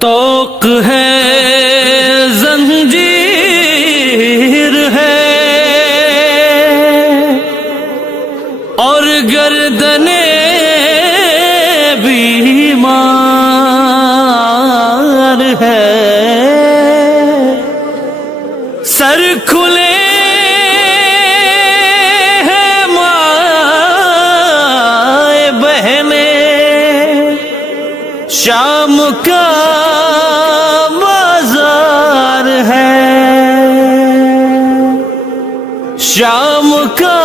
توق ہے زنجیر ہے اور گردنیں بیمار ہے، سر کھلے ہیں مائیں بہنیں، شام کا بازار ہے، شام کا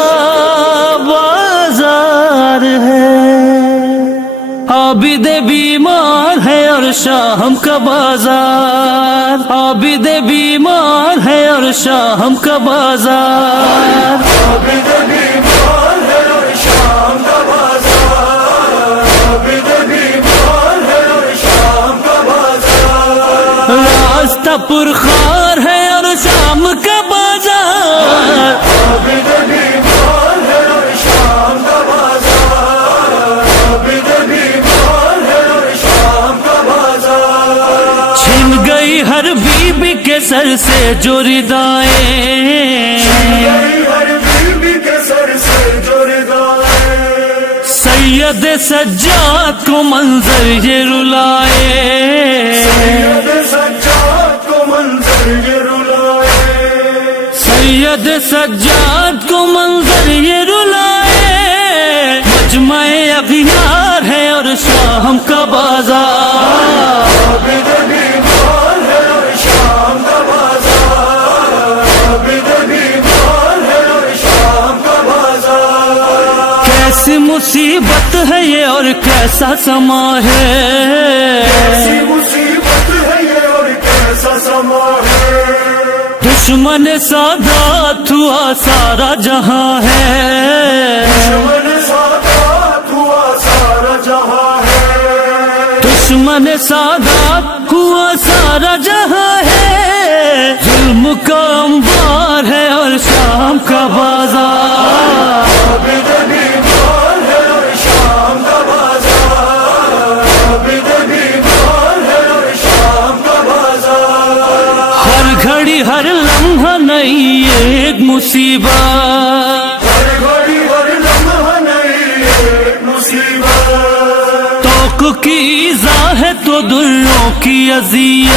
بازار ہے، عابد بیمار ہے اور شام کا بازار، عابد بیمار ہے اور شام کا بازار، عابد بیمار ہے اور شام کا بازار، عابد بیمار ہے اور شام کا بازار، راستہ پرخار ہے اور شام کا بازار، عابد بیمار ہے اور شام کا بازار، عابد بیمار ہے اور شام کا بازار، چھن گئی ہر بیوی کے سر سے جو ردائیں، ہر بیوی کے سر سے جو ردائیں، سید سجاد کو منظر یہ رلائے، سید سجاد کو منظر یہ رلائے، سید سجاد کو منظر یہ رلائے، مجمع اغیار ہے اور شام کا بازار، عابد بیمار ہے اور شام کا بازار، عابد بیمار ہے اور شام کا بازار، کیسی مصیبت ہے یہ اور کیسا سما ہے، ایسی مصیبت ہے یہ اور کیسا سما ہے، دشمن سادات ہوا سارا جہاں ہے، دشمن سادات ہوا سارا جہاں ہے، دشمن سادات ہوا سارا جہاں ہے، ظلم کا انبار ہے اور شام کا بازار، عابد بیمار ہے اور شام کا بازار، عابد بیمار ہے اور شام کا بازار، ہر گھڑی ہر لمحہ نئی ایک مصیبت، ہر گھڑی ہر لمحہ نئی ایک مصیبت، توق کی ایذا ہے تو دلوں کی اذیت،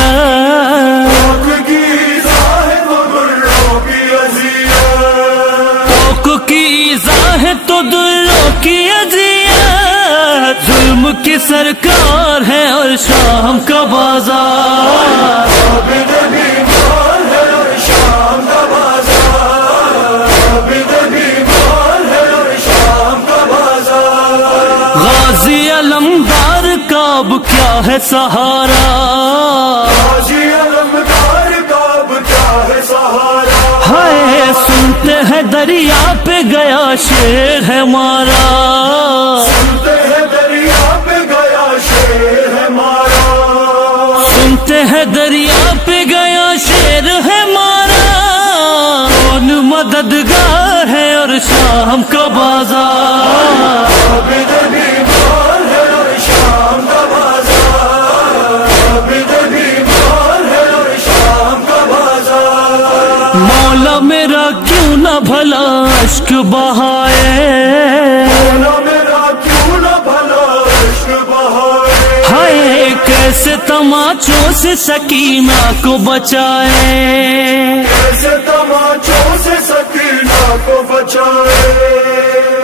توق کی ایذا ہے تو دلوں کی اذیت، توق کی ایذا ہے تو دلوں کی اذیت، ظلم کی سرکار ہے اور شام کا بازار، عابد بیمار ہے اور شام کا بازار، عابد بیمار ہے اور شام کا بازار، غازی علمدار کا اب کیا ہے سہارا، غازی علمدار کا اب کیا ہے سہارا، ہائے سنتے ہیں دریا پہ گیا شیر ہے مارا، سنتے ہیں دریا پہ گیا شیر ہے مارا، سنتے ہیں دریا پہ گیا شیر ہے مارا، کون مددگار ہے اور شام کا بازار، عابد بیمار ہے اور شام کا بازار، عابد بیمار ہے اور شام کا بازار، مولا میرا کیوں نہ بھلا اشک بہائے، مولا میرا کیوں نہ بھلا عشق بہائے، ہائے کیسے تماچوں سے سکینہ کو بچائے، کیسے تماچوں سے سکینہ کو بچائے،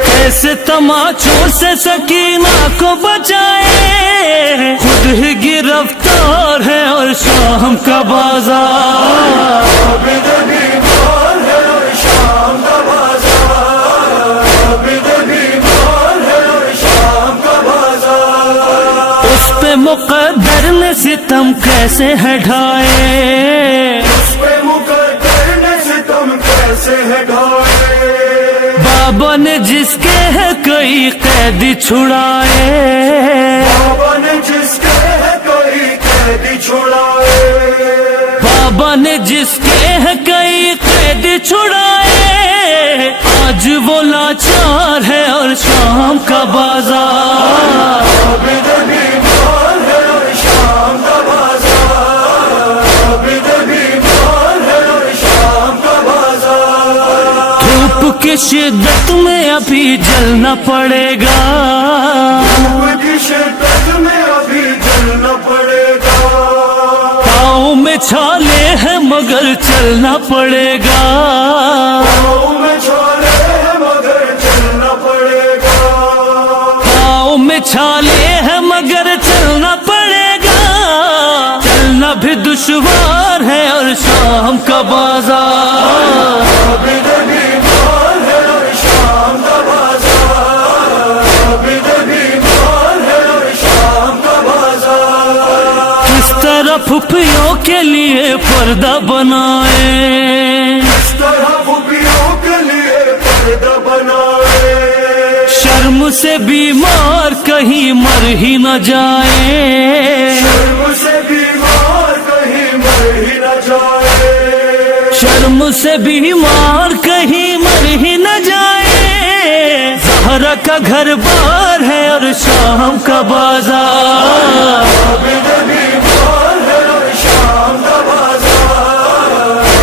کیسے تماچوں سے سکینہ کو بچائے، خود ہی گرفتار ہے اور شام کا بازار، عابد بیمار ہے اور شام کا بازار، عابد بیمار ہے اور شام کا بازار، اس پہ مقدر نے ستم کیسے ہے ڈھائے، اس پہ مقدر نے ستم کیسے ہے ڈھائے، بابا نے جس کے ہے کئی قیدی چھڑائے، بابا نے جس کے ہے کوئی قیدی چھڑائے، بابا نے جس کے ہے کئی قیدی چھڑائے، آج وہ لاچار ہے اور شام کا بازار، عابد بیمار ہے اور شام کا بازار، کی شدت میں ابھی جلنا پڑے گا، دھوپ کی شدت میں ابھی جلنا پڑے گا، پاؤں میں چھالے ہیں مگر چلنا پڑے گا، پاؤں میں چھالے ہیں مگر چلنا پڑے گا، پاؤں میں چھالے ہیں مگر چلنا پڑے گا، چلنا بھی دشوار ہے اور شام کا بازار، عابد بیمار ہے اور شام کا بازار، عابد بیمار ہے اور شام کا بازار، کس طرح پھپھیوں کے لیے پردہ بنائیں، اس طرح پھوپھیوں کے لیے پردہ بنائے، شرم سے بیمار کہیں مر ہی نہ جائیں، شرم سے بیمار کہیں مر ہی نہ جائے، شرم سے بیمار کہیں مر ہی نہ جائے، زہرا کا گھر بار ہے اور شام کا بازار، عابد بیمار ہے اور شام کا بازار،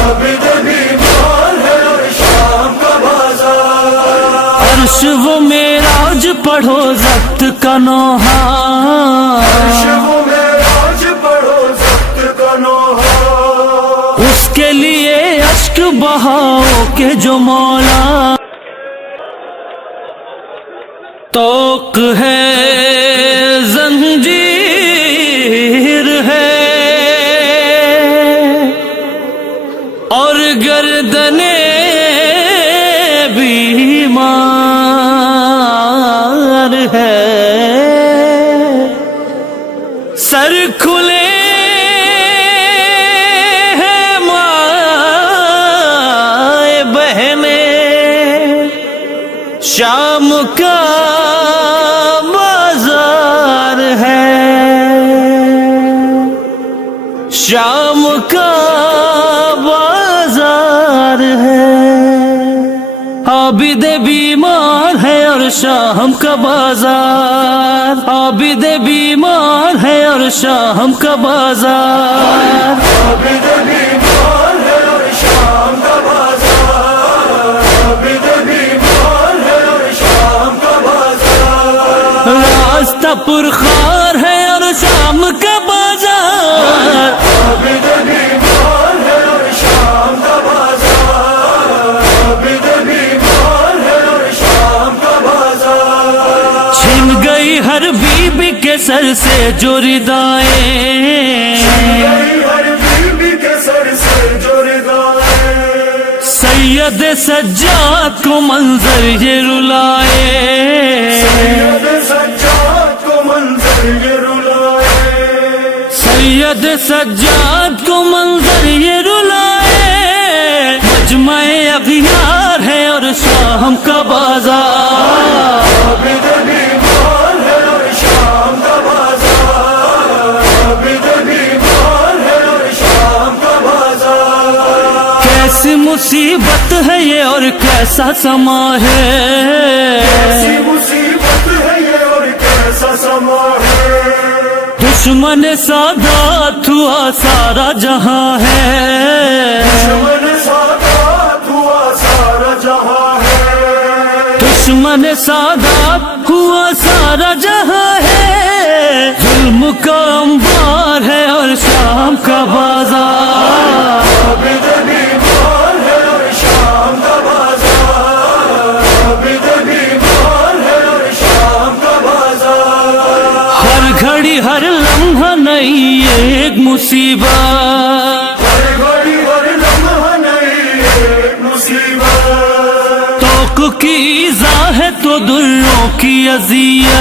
عابد بیمار ہے اور شام کا بازار، عرش و معراج پڑھو ضبط کا نوحہ، شب میں آج پڑھو ضبط کا نوحہ، اس کے لیے اشک بہاؤ کہ جو مولا توق ہے زنجیر ہے اور گردنیں بیمار ہے، سر کھلے ہیں مائیں بہنیں، شام کا بازار ہے، شام کا بازار ہے، عابد بیمار ہے اور شام کا بازار، عابد بیمار ہے اور شام کا بازار، عابد بیمار ہے اور شام کا بازار، عابد بیمار ہے اور شام کا بازار، راستہ پرخار ہے اور شام کا بازار، عابد بیمار ہے اور شام کا بازار، عابد بیمار ہے اور شام کا بازار، چھن گئی ہر بیوی کے سر سے جو ردائیں، گئی ہر بیوی کے سر سے جو ردائیں، سید سجاد کو منظر یہ رلائے، سید سجاد کو منظر یہ رلائے، سید سجاد کو منظر یہ رلائے، مجمع اغیار ہے اور شام کا بازار، عابد بیمار ہے اور شام کا بازار، عابد بیمار ہے اور شام کا بازار، کیسی مصیبت ہے یہ اور کیسا سما ہے، ایسی مصیبت ہے یہ اور کیسا سما ہے، دشمن سادات ہوا سارا جہاں ہے، دشمن سادات ہوا سارا جہاں ہے، دشمن سادات ہوا سارا جہاں ہے، ظلم کا انبار ہے اور شام کا بازار، عابد بیمار ہے اور شام کا بازار، عابد بیمار ہے اور شام کا بازار، ہر گھڑی ہر لمحہ نئی ایک مصیبت، ہر گھڑی ہر لمحہ نئی ایک مصیبت، توق کی ایذا ہے تو دلوں کی اذیت،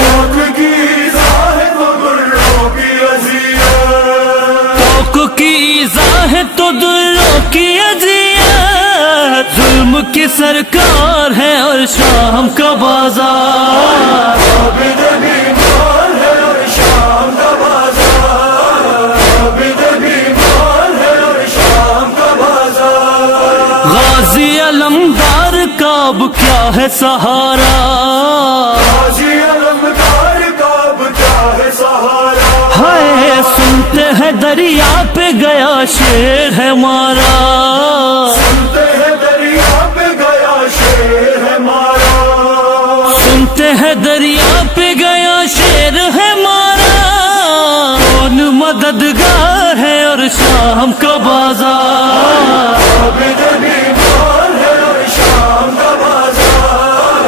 توق کی ظاہر و گلوں کی اذیت، توق کی ایذا ہے تو دلوں کی اذیت، ظلم کی سرکار ہے اور شام کا بازار، عابد بیمار ہے اور شام کا بازار، عابد بیمار ہے اور شام کا بازار، غازی علمدار کا اب کیا ہے سہارا، غازی علمدار کا اب کیا ہے سہارا، ہے سنتے ہیں دریا پہ گیا شیر ہے مارا، سنتے ہیں دریا پہ ہیں دریا پہ گیا شیر ہے مارا، کون مددگار ہے اور شام کا بازار، عابد بیمار ہے اور شام کا بازار،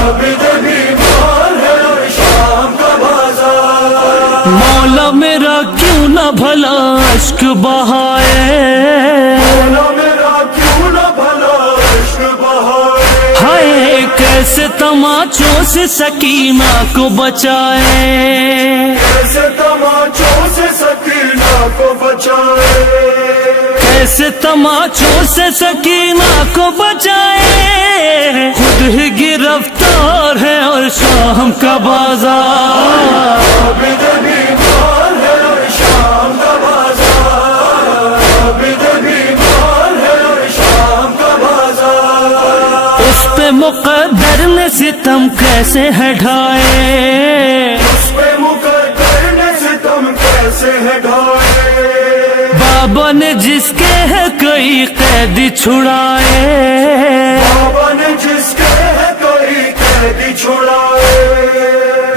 عابد بیمار ہے اور شام کا بازار، مولا میرا کیوں نہ بھلا اشک بہائے، مولا میرا کیوں نہ بھلا عشق بہائے، ہائے کیسے تماچوں سے سکینہ کو بچائے، کیسے تماچوں سے سکینہ کو بچائے، کیسے تماچوں سے سکینہ کو بچائے، خود ہی گرفتار ہے اور شام کا بازار، عابد بیمار ہے اور شام کا بازار، عابد بیمار ہے اور شام کا بازار، اس پہ مقدر نے ستم کیسے ہے ڈھائے، اس پہ مقدر نے ستم کیسے ہے ڈھائے، بابا نے جس کے ہے کئی قیدی چھڑائے، بابا نے جس کے ہے کئی قیدی چھڑائے،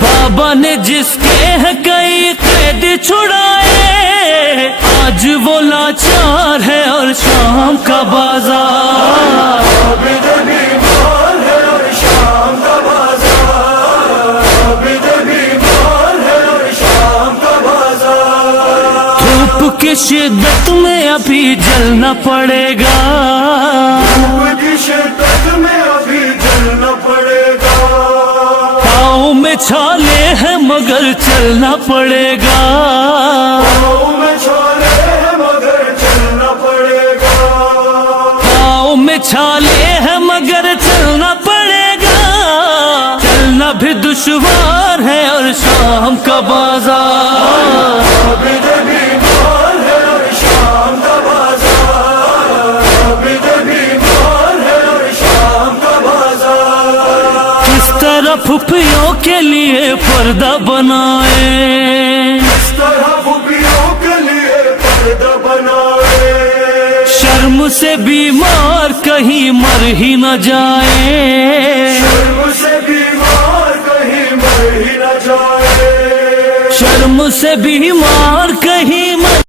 بابا نے جس کے ہے کئی قیدی چھڑائے، آج وہ لاچار ہے اور شام کا بازار، عابد بیمار ہے اور شام کا بازار، عابد بیمار ہے اور شام کا بازار، دھوپ کی شدت میں ابھی جلنا پڑے گا، دھوپ کی شدت میں ابھی جلنا پڑے گا، پاؤں میں چھالے ہیں مگر چلنا پڑے گا، پاؤں میں چھالے ہیں مگر چلنا پڑے گا، پاؤں میں چھالے ہیں مگر چلنا پڑے گا، چلنا بھی دشوار ہے اور شام کا بازار، عابد بیمار ہے اور شام کا بازار، عابد بیمار ہے اور شام کا بازار، کس طرح پھپھیوں کے لیے پردہ بنائے، اس طرح پھوپھیوں کے لیے پردہ بنائے، شرم سے بیمار کہیں مر ہی نہ جائے، شرم سے بیمار کہیں مر ہی نہ جائے، شرم سے بیمار کہیں مر